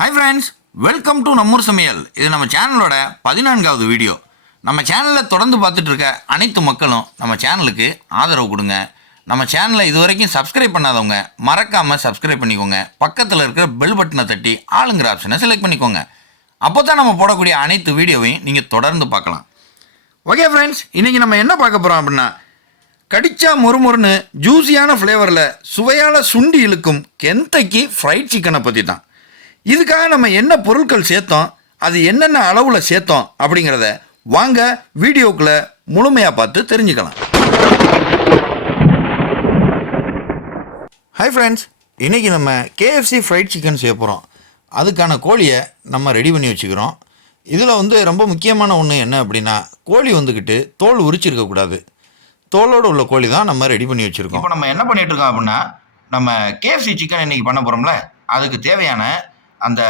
Hi friends, welcome to நம்மூர் சமையல். இது நம்ம சேனலோட 14வது வீடியோ. நம்ம சேனலில் தொடர்ந்து பார்த்துட்டு இருக்க அனைத்து மக்களும் நம்ம சேனலுக்கு ஆதரவு கொடுங்க. நம்ம சேனலை இதுவரைக்கும் சப்ஸ்கிரைப் பண்ணாதவங்க மறக்காமல் சப்ஸ்கிரைப் பண்ணிக்கோங்க. பக்கத்தில் இருக்கிற பெல் பட்டனை தட்டி ஆளுங்கிற ஆப்ஷனை செலக்ட் பண்ணிக்கோங்க. அப்போ தான் நம்ம போடக்கூடிய அனைத்து வீடியோவையும் நீங்கள் தொடர்ந்து பார்க்கலாம். ஓகே ஃப்ரெண்ட்ஸ், இன்றைக்கி நம்ம என்ன பார்க்க போகிறோம் அப்படின்னா, கடிச்சா முறுமுறுன்னு ஜூஸியான ஃப்ளேவரில் சுவையால் சுண்டி இழுக்கும் கென்டக்கி ஃப்ரைட் சிக்கனை பற்றி தான். இதுக்காக நம்ம என்ன பொருட்கள் சேர்த்தோம், அது என்னென்ன அளவில் சேர்த்தோம் அப்படிங்கிறத வாங்க வீடியோக்குள்ளே முழுமையாக பார்த்து தெரிஞ்சுக்கலாம். ஹாய் ஃப்ரெண்ட்ஸ், இன்றைக்கி நம்ம KFC ஃப்ரைட் சிக்கன் செய்ய போகிறோம். அதுக்கான கோழியை நம்ம ரெடி பண்ணி வச்சுக்கிறோம். இதில் ரொம்ப முக்கியமான ஒன்று என்ன அப்படின்னா, கோழி வந்துக்கிட்டு தோல் உரிச்சிருக்கக்கூடாது. தோலோடு உள்ள கோழி தான் நம்ம ரெடி பண்ணி வச்சுருக்கோம். இப்போ நம்ம என்ன பண்ணிகிட்ருக்கோம் அப்படின்னா, நம்ம KFC சிக்கன் இன்றைக்கி பண்ண போகிறோம்ல, அதுக்கு தேவையான அந்த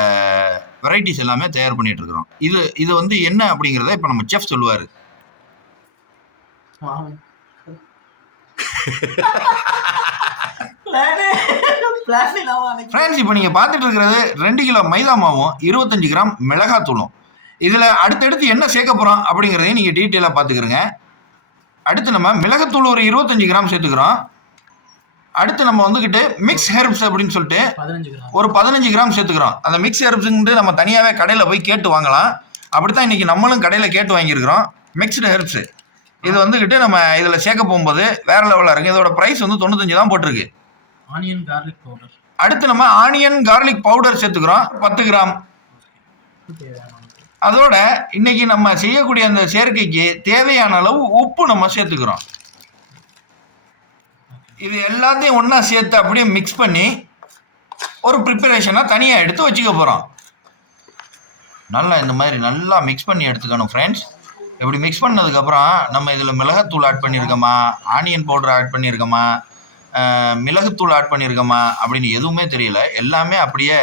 வெரைட்டிஸ் எல்லாமே தயார் பண்ணிட்டு இருக்கிறோம். இது என்ன அப்படிங்கிறத இப்போ நம்ம செஃப் சொல்லுவார். ஃப்ரெண்ட்ஸ், இப்போ நீங்கள் பார்த்துட்டு இருக்கிறது 2 கிலோ மைதா மாவும் 25 கிராம் மிளகாத்தூளும். இதில் அடுத்தடுத்து என்ன சேர்க்க போகிறோம் அப்படிங்கிறதையும் நீங்கள் டீட்டெயிலாக பார்த்துக்கிறோங்க. அடுத்து நம்ம மிளகாத்தூள் ஒரு 25 கிராம் சேர்த்துக்கிறோம். அடுத்து நம்ம வந்துக்கிட்டு மிக்ஸ் ஹெர்ப்ஸ் அப்படின்னு சொல்லிட்டு ஒரு 15 கிராம் சேர்த்துக்கிறோம். அந்த மிக்ஸ் ஹெர்ப்ஸுன்ட்டு நம்ம தனியாகவே கடையில் போய் கேட்டு வாங்கலாம். அப்படி தான் இன்றைக்கி நம்மளும் கடையில் கேட்டு வாங்கியிருக்கிறோம். மிக்ஸ்டு ஹெர்ப்ஸு இது வந்துக்கிட்டு நம்ம இதில் சேர்க்க போகும்போது வேறு லெவலில் இருக்குது. இதோட ப்ரைஸ் 95 தான் போட்டிருக்கு. Onion garlic powder. அடுத்து நம்ம ஆனியன் கார்லிக் பவுடர் சேர்த்துக்கிறோம் 10 கிராம். அதோட இன்னைக்கு நம்ம செய்யக்கூடிய அந்த சேர்க்கைக்கு தேவையான அளவு உப்பு நம்ம சேர்த்துக்கிறோம். இது எல்லாத்தையும் ஒன்றா சேர்த்து அப்படியே மிக்ஸ் பண்ணி ஒரு ப்ரிப்பரேஷனாக தனியாக எடுத்து வச்சுக்க போகிறோம். இந்த மாதிரி நல்லா மிக்ஸ் பண்ணி எடுத்துக்கணும் ஃப்ரெண்ட்ஸ். இப்படி மிக்ஸ் பண்ணதுக்கப்புறம் நம்ம இதில் மிளகாத்தூள் ஆட் பண்ணியிருக்கோமா, ஆனியன் பவுடர் ஆட் பண்ணியிருக்கோமா, மிளகுத்தூள் ஆட் பண்ணியிருக்கோமா அப்படின்னு எதுவுமே தெரியல. எல்லாமே அப்படியே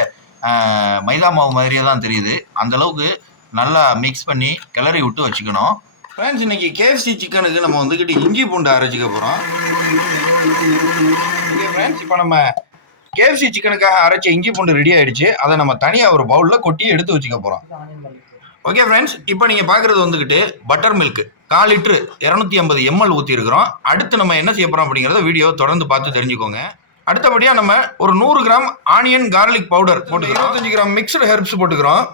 மைதா மாவு மாதிரியே தான் தெரியுது. அந்தளவுக்கு நல்லா மிக்ஸ் பண்ணி கிளறி விட்டு வச்சுக்கணும். ஃப்ரெண்ட்ஸ், இன்றைக்கி KFC சிக்கனுக்கு நம்ம வந்துக்கிட்டு இஞ்சி பூண்டு அரைச்சிக்க போகிறோம். ஓகே ஃப்ரெண்ட்ஸ், இப்போ நம்ம KFC சிக்கனுக்காக அரைச்ச இஞ்சி பூண்டு ரெடி ஆகிடுச்சு. அதை நம்ம தனியாக ஒரு பவுலில் கொட்டி எடுத்து வச்சுக்க போகிறோம். ஓகே ஃப்ரெண்ட்ஸ், இப்போ நீங்கள் பார்க்குறது வந்துக்கிட்டு பட்டர் மில்க் 4 லிட்டரு 250 ml ஊற்றிருக்கிறோம். அடுத்து நம்ம என்ன செய்ய போகிறோம் அப்படிங்கிறத வீடியோவை தொடர்ந்து பார்த்து தெரிஞ்சுக்கோங்க. அடுத்தபடியாக நம்ம ஒரு 100 கிராம் ஆனியன் கார்லிக் பவுடர் போட்டுக்கிறோம். 25 கிராம் மிக்ஸ்டு ஹெர்ப்ஸ் போட்டுக்கிறோம்.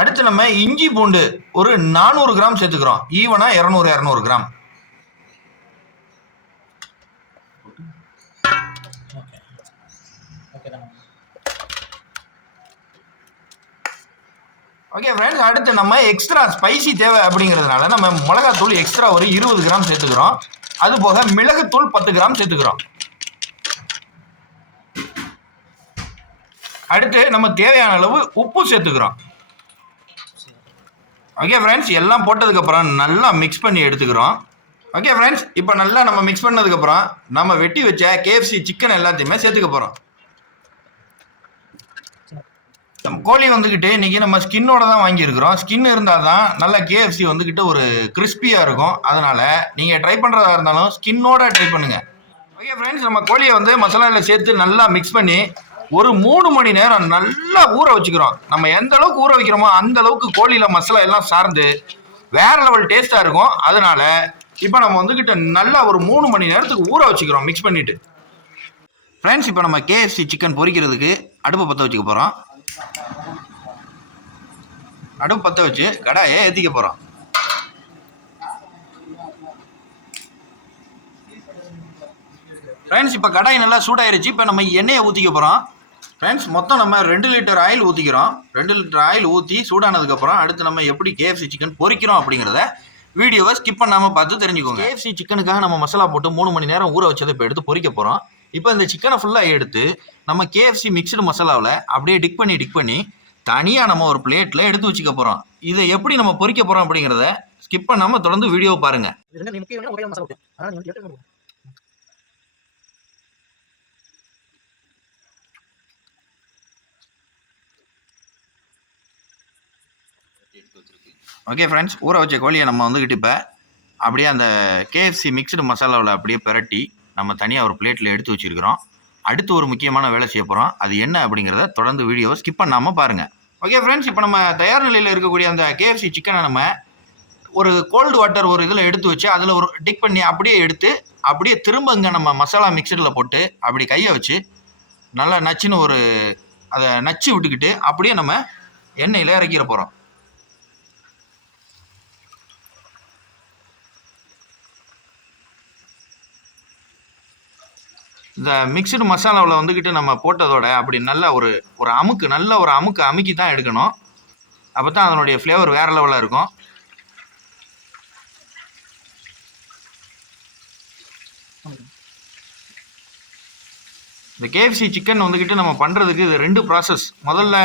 அடுத்து நம்ம இஞ்சி பூண்டு ஒரு 400 கிராம் சேர்த்துக்கிறோம். ஈவனா 200 கிராம். ஓகே ஃப்ரெண்ட்ஸ், அடுத்து நம்ம எக்ஸ்ட்ரா ஸ்பைசி தேவை அப்படிங்கிறதுனால நம்ம மிளகாத்தூள் எக்ஸ்ட்ரா ஒரு 20 கிராம் சேர்த்துக்கிறோம். அது போக மிளகுத்தூள் 10 கிராம் சேர்த்துக்கிறோம். அடுத்து நம்ம தேவையான அளவு உப்பு சேர்த்துக்கிறோம். ஓகே ஃப்ரெண்ட்ஸ், எல்லாம் போட்டதுக்கப்புறம் நல்லா மிக்ஸ் பண்ணி எடுத்துக்கிறோம். ஓகே ஃப்ரெண்ட்ஸ், இப்போ நல்லா நம்ம மிக்ஸ் பண்ணதுக்கப்புறம் நம்ம வெட்டி வச்ச KFC சிக்கன் எல்லாத்தையுமே சேர்த்துக்க போகிறோம். கோழி வந்துக்கிட்டு இன்றைக்கி நம்ம ஸ்கின்னோட தான் வாங்கியிருக்கிறோம். ஸ்கின் இருந்தால் தான் நல்லா KFC வந்துக்கிட்டு ஒரு கிறிஸ்பியாக இருக்கும். அதனால் நீங்கள் ட்ரை பண்ணுறதா இருந்தாலும் ஸ்கின்னோட ட்ரை பண்ணுங்கள். ஓகே ஃப்ரெண்ட்ஸ், நம்ம கோழியை மசாலாவில் சேர்த்து நல்லா மிக்ஸ் பண்ணி ஒரு 3 மணி நேரம் நல்லா ஊற வச்சுக்கிறோம். நம்ம எந்த அளவுக்கு ஊற வைக்கிறோமோ அந்த அளவுக்கு கோழியில் மசாலா எல்லாம் சார்ந்து வேறு லெவல் டேஸ்ட்டாக இருக்கும். அதனால் இப்போ நம்ம வந்துக்கிட்ட நல்லா ஒரு 3 மணி நேரத்துக்கு ஊற வச்சுக்கிறோம் மிக்ஸ் பண்ணிவிட்டு. ஃப்ரெண்ட்ஸ், இப்போ நம்ம KFC சிக்கன் பொரிக்கிறதுக்கு அடுப்பை பற்ற வச்சுக்க போகிறோம். அடுப்பு பற்ற வச்சு கடாயை ஏற்றிக்க போகிறோம். ஃப்ரெண்ட்ஸ், இப்போ கடாய் நல்லா சூடாயிருச்சு. இப்போ நம்ம எண்ணெயை ஊற்றிக்க போகிறோம். ஃப்ரெண்ட்ஸ், மொத்தம் நம்ம 2 லிட்டர் ஆயில் ஊற்றிக்கிறோம். 2 லிட்டர் ஆயில் ஊற்றி சூடானதுக்கப்புறம் அடுத்து நம்ம எப்படி KFC சிக்கன் பொரிக்கிறோம் அப்படிங்கிறத வீடியோவை ஸ்கிப் பண்ணாமல் பார்த்து தெரிஞ்சுக்கோங்க. KFC சிக்கனுக்காக நம்ம மசாலா போட்டு 3 மணி நேரம் ஊற வச்சதை இப்போ எடுத்து பொரிக்க போகிறோம். இப்போ இந்த சிக்கனை ஃபுல்லாக எடுத்து நம்ம KFC மிக்ஸ்டு மசாலாவில் அப்படியே டிக் பண்ணி தனியாக நம்ம ஒரு பிளேட்டில் எடுத்து வச்சுக்க போகிறோம். இதை எப்படி நம்ம பொரிக்க போகிறோம் அப்படிங்கிறத ஸ்கிப் பண்ணாமல் தொடர்ந்து வீடியோவை பாருங்கள். ஓகே ஃப்ரெண்ட்ஸ், ஊற வச்ச கோழியை நம்ம வந்துக்கிட்டு இப்போ அப்படியே அந்த KFC மிக்ஸ்டு மசாலாவில் அப்படியே பிரட்டி நம்ம தனியாக ஒரு பிளேட்டில் எடுத்து வச்சுருக்கிறோம். அடுத்து ஒரு முக்கியமான வேலை செய்ய போகிறோம். அது என்ன அப்படிங்கிறத தொடர்ந்து வீடியோவை ஸ்கிப் பண்ணாமல் பாருங்கள். ஓகே ஃப்ரெண்ட்ஸ், இப்போ நம்ம தயார் நிலையில் இருக்கக்கூடிய அந்த KFC சிக்கனை நம்ம ஒரு கோல்டு வாட்டர் ஒரு இதில் எடுத்து வச்சு அதில் ஒரு டிக் பண்ணி அப்படியே எடுத்து அப்படியே திரும்ப இங்கே நம்ம மசாலா மிக்சரில் போட்டு அப்படி கையை வச்சு நல்லா நச்சுன்னு ஒரு அதை நச்சு விட்டுக்கிட்டு அப்படியே நம்ம எண்ணெயில் இறக்கிற போகிறோம். இந்த மிக்சடு மசாலாவில் வந்துக்கிட்டு நம்ம போட்டதோட அப்படி நல்ல ஒரு அமுக்கு அமுக்கி தான் எடுக்கணும். அப்போ தான் அதனுடைய ஃப்ளேவர் வேறு லெவலில் இருக்கும். இந்த KFC சிக்கன் வந்துக்கிட்டு நம்ம பண்ணுறதுக்கு இது 2 ப்ராசஸ். முதல்ல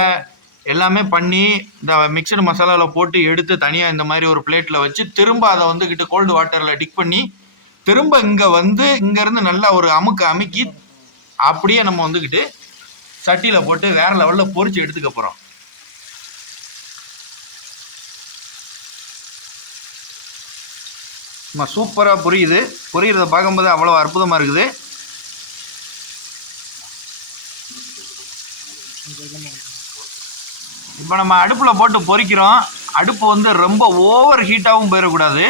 எல்லாமே பண்ணி இந்த மிக்சடு மசாலாவில் போட்டு எடுத்து தனியாக இந்த மாதிரி ஒரு பிளேட்டில் வச்சு திரும்ப அதை வந்துக்கிட்டு கோல்டு வாட்டரில் டிக் பண்ணி திரும்ப இங்கேருந்து நல்லா ஒரு அமுக்கி அப்படியே நம்ம வந்துக்கிட்டு சட்டியில் போட்டு வேறு லெவலில் பொரிச்சு எடுத்துக்க போகிறோம். சூப்பராக பொரியிறத பார்க்கும்போது அவ்வளோ அற்புதமாக இருக்குது. இப்போ நம்ம அடுப்பில் போட்டு பொரிக்கிறோம். அடுப்பு ரொம்ப ஓவர் ஹீட்டாகவும் போயிடக்கூடாது,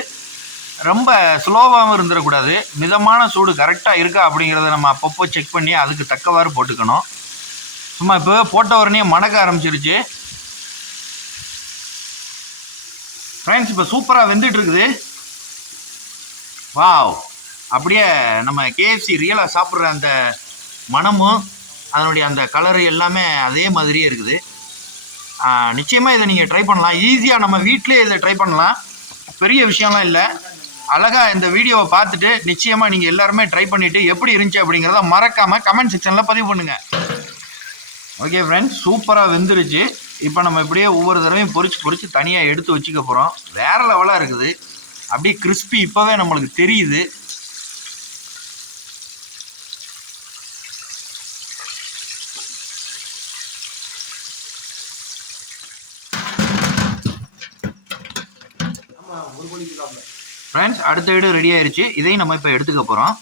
ரொம்ப ஸ்லோவாகவும் இருந்துடக்கூடாது. மிதமான சூடு கரெக்டாக இருக்கா அப்படிங்கிறத நம்ம அப்பப்போ செக் பண்ணி அதுக்கு தக்கவாறு போட்டுக்கணும். சும்மா இப்போ போட்ட உடனே மணக்க ஆரம்பிச்சிருச்சு ஃப்ரெண்ட்ஸ். இப்போ சூப்பராக வெந்துட்டு இருக்குது. வாவ், அப்படியே நம்ம KFC ரியலாக சாப்பிட்ற அந்த மணமும் அதனுடைய அந்த கலரு எல்லாமே அதே மாதிரியே இருக்குது. நிச்சயமாக இதை நீங்கள் ட்ரை பண்ணலாம். ஈஸியாக நம்ம வீட்டிலே இதை ட்ரை பண்ணலாம். பெரிய விஷயம்லாம் இல்லை. அழகாக இந்த வீடியோவை பார்த்துட்டு நிச்சயமாக நீங்கள் எல்லாருமே ட்ரை பண்ணிவிட்டு எப்படி இருந்துச்சு அப்படிங்கிறத மறக்காமல் கமெண்ட் செக்ஷனில் பதிவு பண்ணுங்கள். ஓகே ஃப்ரெண்ட்ஸ், சூப்பராக வெந்துருச்சு. இப்போ நம்ம இப்படியே ஒவ்வொரு தடவையும் பொரிச்சு தனியாக எடுத்து வச்சுக்க போகிறோம். வேறு லெவலாக இருக்குது. அப்படியே கிறிஸ்பி இப்போவே நம்மளுக்கு தெரியுது. ஃப்ரெண்ட்ஸ், அடுத்த வீடு ரெடி ஆயிடுச்சு. இதையும் நம்ம இப்போ எடுத்துக்க போகிறோம்.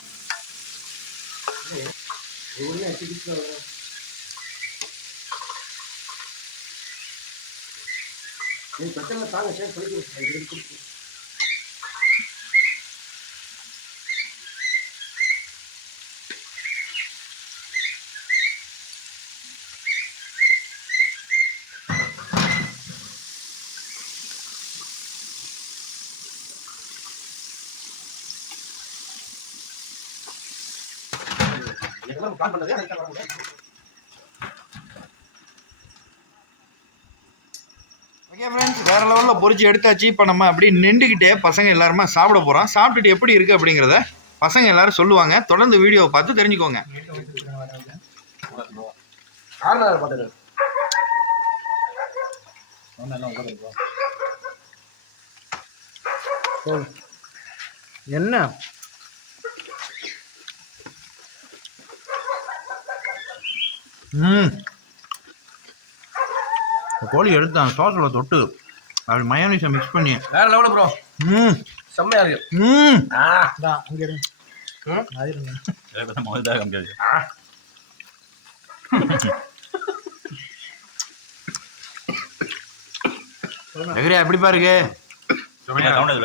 ஓகே ஃப்ரெண்ட்ஸ், வேறு லெவலில் பொரிச்சு எடுத்தாச்சு. இப்போ நம்ம அப்படியே நின்றுக்கிட்டே பசங்க எல்லாருமே சாப்பிட போகிறோம். சாப்பிட்டுட்டு எப்படி இருக்குது அப்படிங்கிறத பசங்க எல்லாரும் சொல்லுவாங்க. தொடர்ந்து வீடியோவை பார்த்து தெரிஞ்சுக்கோங்க. என்ன கோழி எடுத்தான் சாஸில் தொட்டு அப்படி மயோனீஸை மிக்ஸ் பண்ணி வேற லெவலில் ப்ரோ. செம்மையா இருக்கு. எப்படிப்பா இருக்கு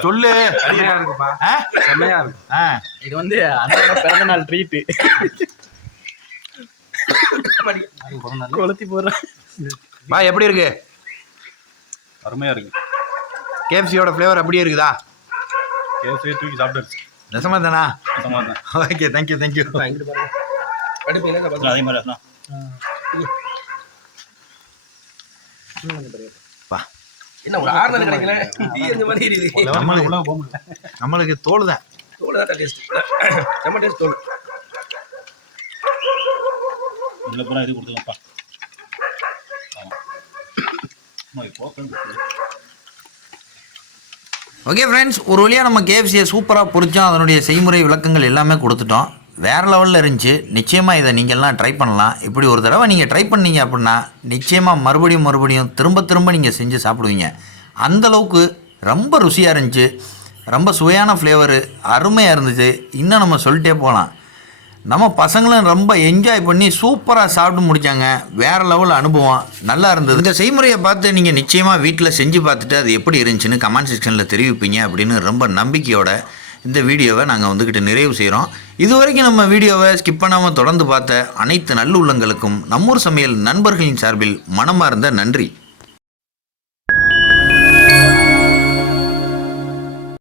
சொல்லு. செம்மையா இருக்கு. இது அண்ணனோட பிறந்த நாள் ட்ரீட்டு. கொளுத்தி போடுறேன். பா, எப்படி இருக்கு? அருமையா இருக்கு. KFCயோட ஃப்ளேவர் அப்படியே இருக்குதா? KFC தூக்கி சாப்பிட்டுருச்சு. நெசமா தானா? நெசமா தான். Okay, thank you. அதே மாதிரி என்ன ஒரு ஆர்டர் கிடைக்கல. இந்த மாதிரி இருக்கு. நம்மளுக்கு தோல் தான் டேஸ்ட். செம்ம டேஸ்ட் தோல். உள்ள போனா இது கொடுத்துங்கப்பா. ஓகே ஃப்ரெண்ட்ஸ், ஒரு வழியாக நம்ம KFCயை சூப்பராக பொரிச்சோம். அதனுடைய செய்முறை விளக்கங்கள் எல்லாமே கொடுத்துட்டோம். வேறு லெவலில் இருந்துச்சு. நிச்சயமாக இதை நீங்கள்லாம் ட்ரை பண்ணலாம். இப்படி ஒரு தடவை நீங்கள் ட்ரை பண்ணீங்க அப்படின்னா நிச்சயமாக மறுபடியும் திரும்ப நீங்கள் செஞ்சு சாப்பிடுவீங்க. அந்தளவுக்கு ரொம்ப ருசியாக இருந்துச்சு. ரொம்ப சுவையான ஃப்ளேவரு, அருமையாக இருந்துச்சு. இன்னும் நம்ம சொல்லிட்டே போகலாம். நம்ம பசங்களும் ரொம்ப என்ஜாய் பண்ணி சூப்பராக சாப்பிட்டு முடித்தாங்க. வேறு லெவல் அனுபவம் நல்லா இருந்தது. இந்த செய்முறையை பார்த்து நீங்கள் நிச்சயமாக வீட்டில் செஞ்சு பார்த்துட்டு அது எப்படி இருந்துச்சுன்னு கமெண்ட் செக்ஷனில் தெரிவிப்பீங்க அப்படின்னு ரொம்ப நம்பிக்கையோட இந்த வீடியோவை நாங்கள் வந்துக்கிட்டு நிறைவு செய்கிறோம். இது வரைக்கும் நம்ம வீடியோவை ஸ்கிப் பண்ணாமல் தொடர்ந்து பார்த்த அனைத்து நல்லுள்ளங்களுக்கும் நம்மூர் சமையல் நண்பர்களின் சார்பில் மனமார்ந்த நன்றி.